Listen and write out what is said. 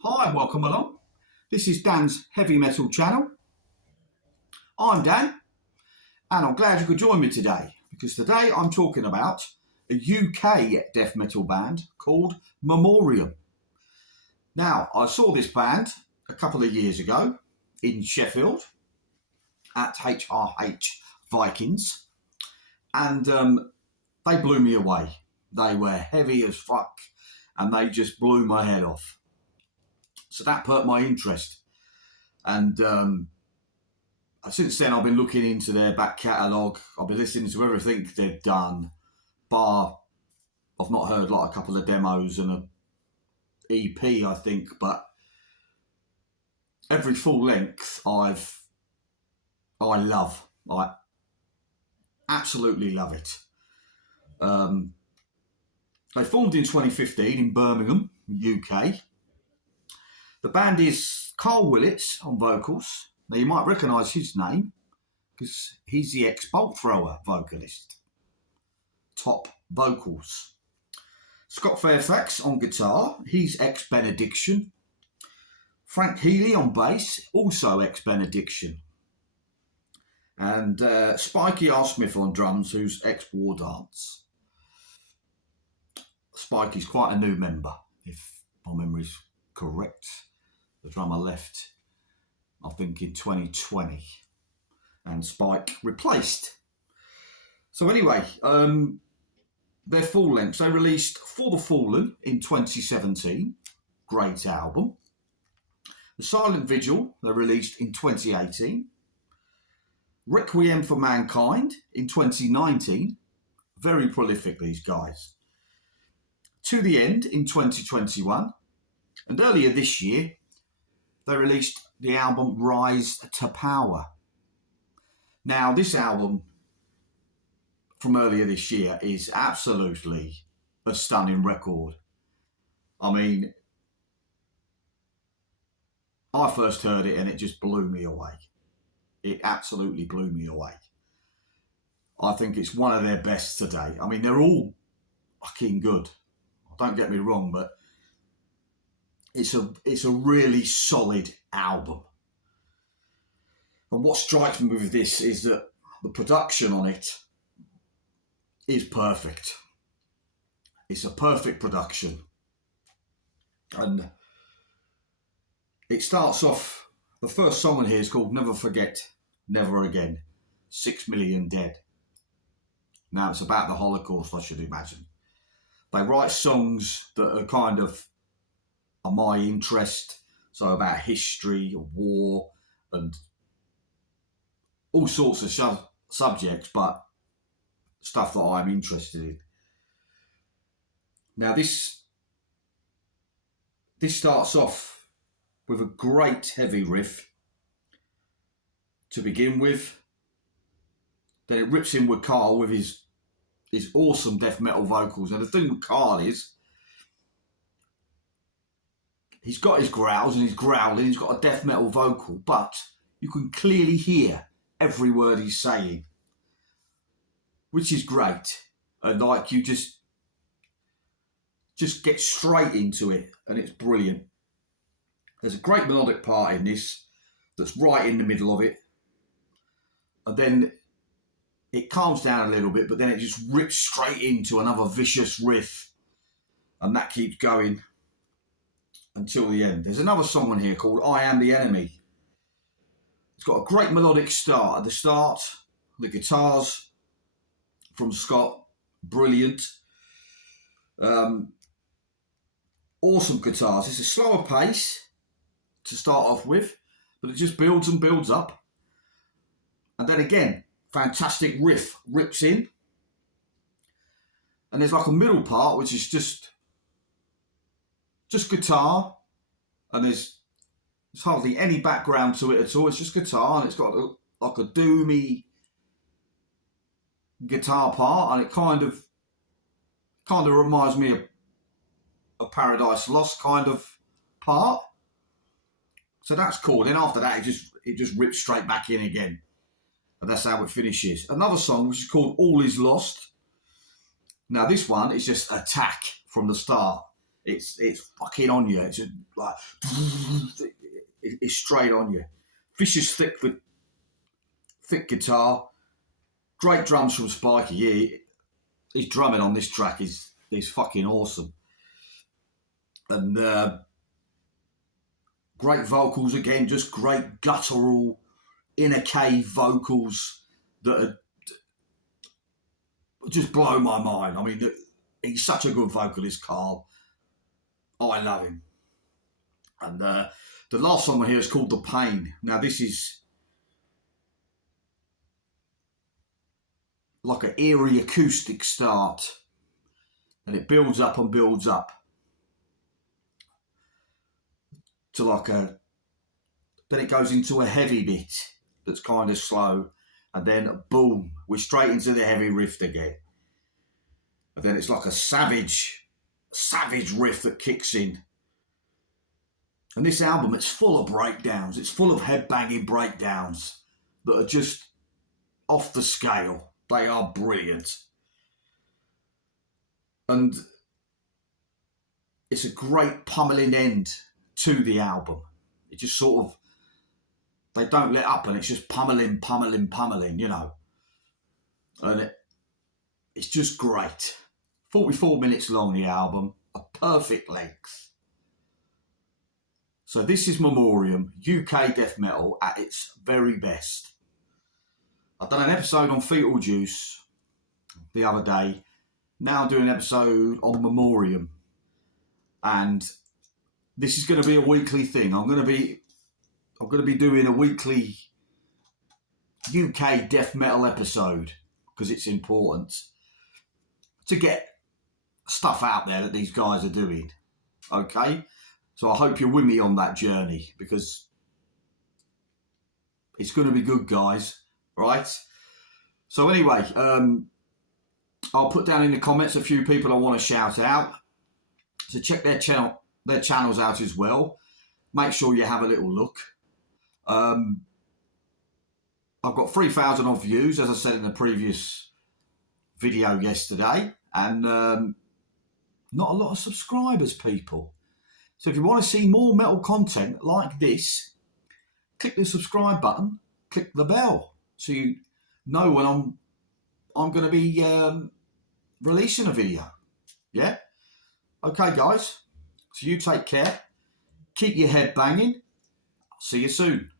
Hi and welcome along. This is Dan's Heavy Metal channel. I'm Dan and I'm glad you could join me today because today I'm talking about a UK death metal band called Memoriam. Now, I saw this band a couple of years ago in Sheffield at HRH Vikings and they blew me away. They were heavy as fuck and they just blew my head off. So that perked my interest. And since then, I've been looking into their back catalogue. I've been listening to everything they've done, bar I've not heard like a couple of demos and an EP, I think, but every full length I love. I absolutely love it. They formed in 2015 in Birmingham, UK. The band is Carl Willits on vocals. Now you might recognise his name because he's the ex-Bolt Thrower vocalist. Top vocals. Scott Fairfax on guitar. He's ex-Benediction. Frank Healy on bass, also ex-Benediction. And Spiky R. Smith on drums, who's ex-War Dance. Spiky's quite a new member, if my memory's correct. The drummer left, I think, in 2020, and Spike replaced. So anyway, their full lengths, they released For the Fallen in 2017, great album. The Silent Vigil, they released in 2018. Requiem for Mankind in 2019, very prolific, these guys. To the End in 2021, and earlier this year, they released the album Rise to Power. Now, this album from earlier this year is absolutely a stunning record. I mean, I first heard it and it just blew me away. It absolutely blew me away. I think it's one of their best today. I mean, they're all fucking good. Don't get me wrong, but it's a really solid album. And what strikes me with this is that the production on it is perfect. It's a perfect production. And it starts off, the first song on here is called Never Forget, Never Again, 6 Million Dead. Now it's about the Holocaust, I should imagine. They write songs that are kind of my interest, so about history, war, and all sorts of subjects, but stuff that I'm interested in. Now this starts off with a great heavy riff to begin with. Then it rips in with Carl with his awesome death metal vocals. And the thing with Carl is, he's got his growls and his growling, he's got a death metal vocal, but you can clearly hear every word he's saying, which is great. And like, you just get straight into it, and it's brilliant. There's a great melodic part in this that's right in the middle of it. And then it calms down a little bit, but then it just rips straight into another vicious riff. And that keeps going until the end. There's another song on here called I Am the Enemy. It's got a great melodic start. At the start, the guitars from Scott, brilliant. Awesome guitars. It's a slower pace to start off with, but it just builds and builds up. And then again, fantastic riff rips in. And there's like a middle part, which is just guitar, and there's hardly any background to it at all. It's just guitar, and it's got like a doomy guitar part, and it kind of reminds me of a Paradise Lost kind of part. So that's cool. Then after that, it just rips straight back in again, and that's how it finishes. Another song which is called All Is Lost. Now this one is just attack from the start. It's fucking on you. It's like it's straight on you. Fisher's thick guitar, great drums from Spiky. Yeah, his drumming on this track is fucking awesome, and great vocals again, just great guttural inner cave vocals that just blow my mind. I mean, he's such a good vocalist, Carl. Oh, I love him. And the last song here is called The Pain. Now, this is like an eerie acoustic start. And it builds up and builds up to like a... Then it goes into a heavy bit that's kind of slow. And then, boom, we're straight into the heavy riff again. And then it's like a savage riff that kicks in. And this album, it's full of breakdowns. It's full of head-banging breakdowns that are just off the scale. They are brilliant. And it's a great pummeling end to the album. It just sort of, they don't let up and it's just pummeling, you know. And it's just great. 44 minutes long, the album, a perfect length. So this is Memoriam, UK death metal at its very best. I've done an episode on Fetal Juice the other day. Now I'm doing an episode on Memoriam. And this is going to be a weekly thing. I'm going to be doing a weekly UK death metal episode because it's important to get stuff out there that these guys are doing. Okay? So I hope you're with me on that journey because it's going to be good, guys. Right? So anyway, I'll put down in the comments a few people I want to shout out. So check their channels out as well. Make sure you have a little look. I've got 3,000 odd views, as I said in the previous video yesterday, and not a lot of subscribers, people. So if you want to see more metal content like this, click the subscribe button, click the bell, so you know when I'm going to be releasing a video. Yeah? Okay, guys. So you take care. Keep your head banging. See you soon.